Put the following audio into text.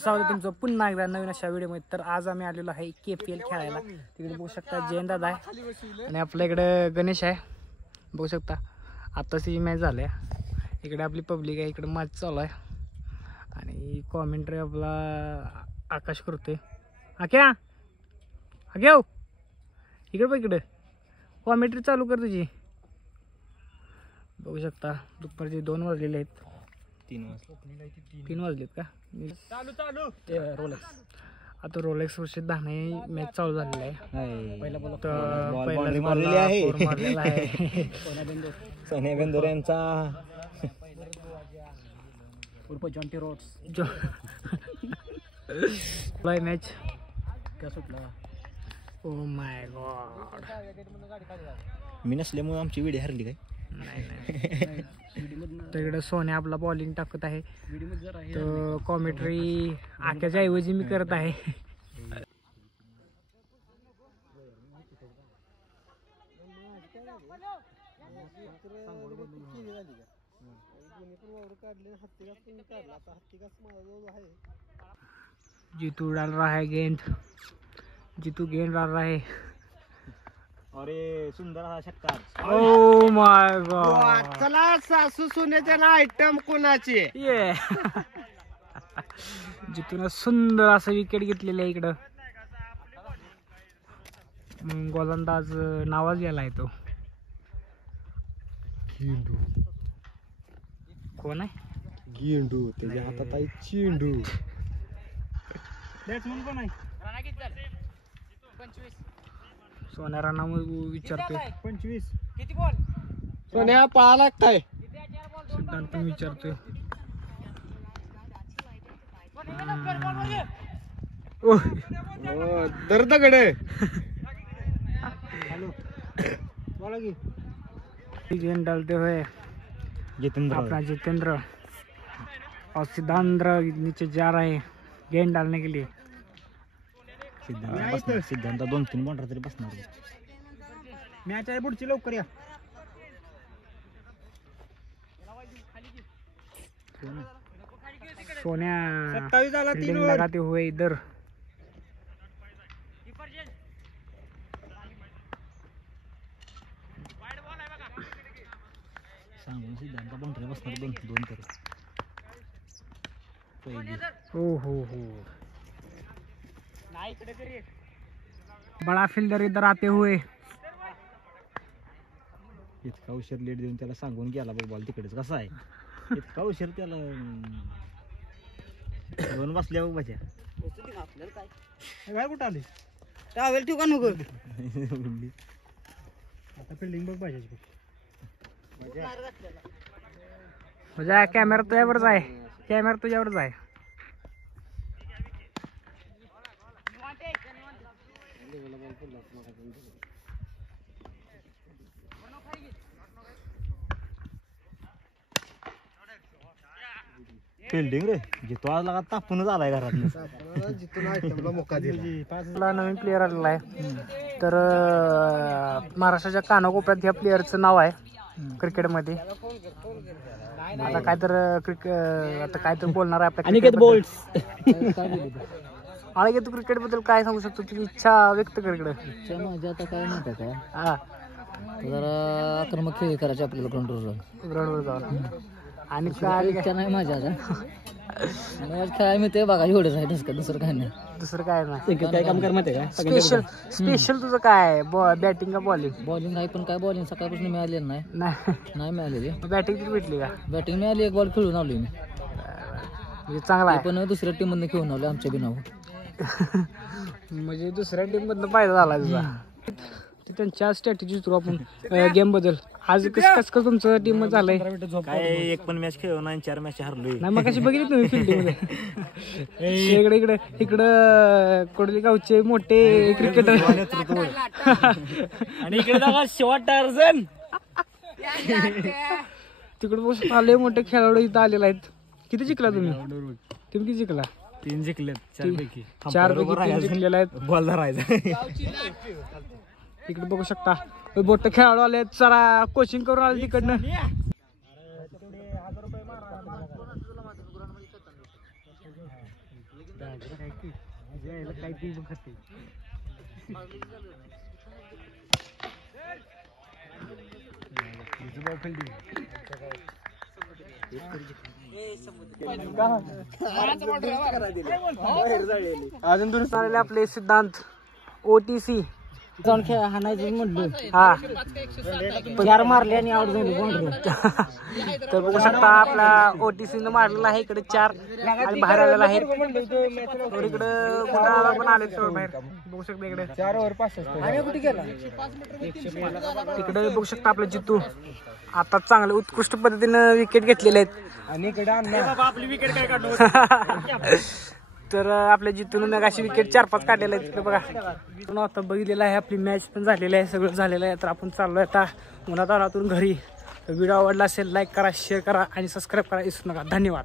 स्वागत तुमचं पुन्हा एकदा नवीन अशा व्हिडिओमध्ये. तर आज आम्ही आलेलो आहे KPL खेळायला. तिकडे बघू शकता जयंत दादा आहे आणि आपल्या इकडे गणेश आहे. बघू शकता आत्ताच ही मॅच झाली आहे. इकडे आपली पब्लिक आहे, इकडे मॅच चालू आहे आणि कॉमेंट्री आपला आकाश करतोय. आक्या आक्या इकडे बघ, इकडे कॉमेंट्री चालू कर तुझी. बघू शकता दुपारचे 2 वाजलेले आहेत. 3 वाजलेत का? चालू ते रोलेक्स. आता रोलेक्स वर्षी धाणे मॅच चालू झालेला आहे. पहिला मारलेला आहे सोन्या बेंदोर यांचा उर्फ जॉन्टी रोड्स मॅच काय सुटला. ओ माय गॉड, मी नसल्यामुळे आमची व्हिडिओ हरली काय? नाही तिकडे सोन्या आपला बॉलिंग टाकत आहे. तर कॉमेंट्री आक्याच्या ऐवजी मी करत आहे. जीतू डाल रहा है गेंद, जीतू गेंद डाल रहा है. अरे सुंदर हा षटकार. ओ माय गॉड, चला सासू सोन्याच्या ना आयटम कोणाची ये जिथून सुंदर असं विकेट घेतलेलं आहे. इकडं गोलंदाज नावाज गेलाय तो. कोण आहे? गेंडू. त्याच्या हातात आहे चेंडू. बॅट्समन कोण आहे? सोन्या राणा विचारतोय 25 किती बॉल. सोन्या पळा लागताय. सिद्धांत पण विचारतोय. दर्दगडे गेंद डालते हुए जितेंद्र अपना जितेंद्र और सिद्धांत नीचे जा रहे हैं गेंद डालने के लिए. सिद्धांत 2-3 बॉन्डर तरी बसणार. मॅच आहे पुढची, लवकर या. सोन्या 27 आला. 3 लगाते हुए इधर. सांगून सिद्धांत बॉन्डर बसणार 2 तरी. हो बड़ा फील्डर इधर आते हुए. इतका उशीर लेट देऊन त्याला सांगून गेला बघ बॉल तिकडेच कसा आहे. इतका उशीर त्याला 2 बसल्या बघ माझ्या. काय कुठं आले? टावेल ठेवू का नको? आता फिल्डिंग बघ पाहिजे. म्हणजे कॅमेरा तुझ्यावरच आहे, कॅमेरा तुझ्यावरच आहे. फिल्डिंग रे जितो आज लगा तापूनच आलाय घरात. नवीन प्लेअर आलेला आहे. तर महाराष्ट्राच्या कानाकोपऱ्यात ह्या प्लेअरचं नाव आहे क्रिकेटमध्ये. आता काय तर आता काय तर बोलणार आहे आपल्या अनिकेत बोल्ट्स. आणि तू क्रिकेट बद्दल काय सांगू शकतो? तुझी इच्छा व्यक्त कर. इच्छा माझी आता काय माहिती का, हा जरा आक्रमक खेळ करायचे आपल्याला कंट्रोल ग्राउंडवर जाऊन. आणि इच्छा नाही माझ्या आता. खेळायला मी ते बघा एवढंच आहे. दुसरं काय नाही. दुसरं काय नाही. काय काम कर माहिती का? स्पेशल तुझं काय बॅटिंग का बॉलिंग? बॉलिंग आहे पण काय बॉलिंग सकाळपासून मिळालेलं नाही मिळालेली. बॅटिंग किती भेटली का? बॅटिंग मिळाली, 1 बॉल खेळून आलोय मी. म्हणजे चांगला आहे. पण दुसऱ्या टीम मधून खेळून आलो आमच्या बिनावर. म्हणजे दुसऱ्या टीम मधनं फायदा झाला तुझा. त्यांच्या स्ट्रॅटेजी थ्रू आपण गेम बद्दल आज कसं तुमचं टीम मध्ये झालंय? काय 1 पण मॅच खेळलो नाही, 4 मॅच हरलोय. नाही मग कशी बघितली तुम्ही फिल्डिंग मध्ये? इकडं कोडली गावचे मोठे क्रिकेटर आणि इकडे शेवट टार्झन. तिकडे बसून आले मोठे खेळाडू इथं आलेले आहेत. किती जिंकला तुम्ही? किती जिंकला? 3 जिंकलेत. 4 पैकी 3 जिंकलेले आहेत. बॉल धरायचा. तिकडे बघू शकता मोठे खेळाडू आले. जरा कोचिंग करून आले तिकडनं. अजून दुरुस्त आलेले आपले सिद्धांत OTC जाऊन खेळ हाणायचं म्हटलं हा 4 मारले आणि आउट झाले बाउंड्री. तर बघू शकता आपला OTC न मारलेला आहे इकडे 4 आणि बाहेर आलेला आहे. तर इकडं गुंडाळा पण आले बाहेर बघू शकता इकडे 4 ओव्हर 65 कुठे गेला इकडे बघू शकता आपलं जितू आता चांगलं उत्कृष्ट पद्धतीनं विकेट घेतलेले आहेत आणि इकडे आपली विकेट काय काढू. तर आपल्या जितून मग अशी विकेट 4-5 काढलेल्या आहेत. तिकडे बघा आपण आता बघितलेलं आहे आपली मॅच पण झालेली आहे सगळं झालेलं आहे. तर आपण चाललोय आता उन्हातानातून घरी. व्हिडिओ आवडला असेल लाईक करा शेअर करा आणि सबस्क्राईब करा विसरू नका. धन्यवाद.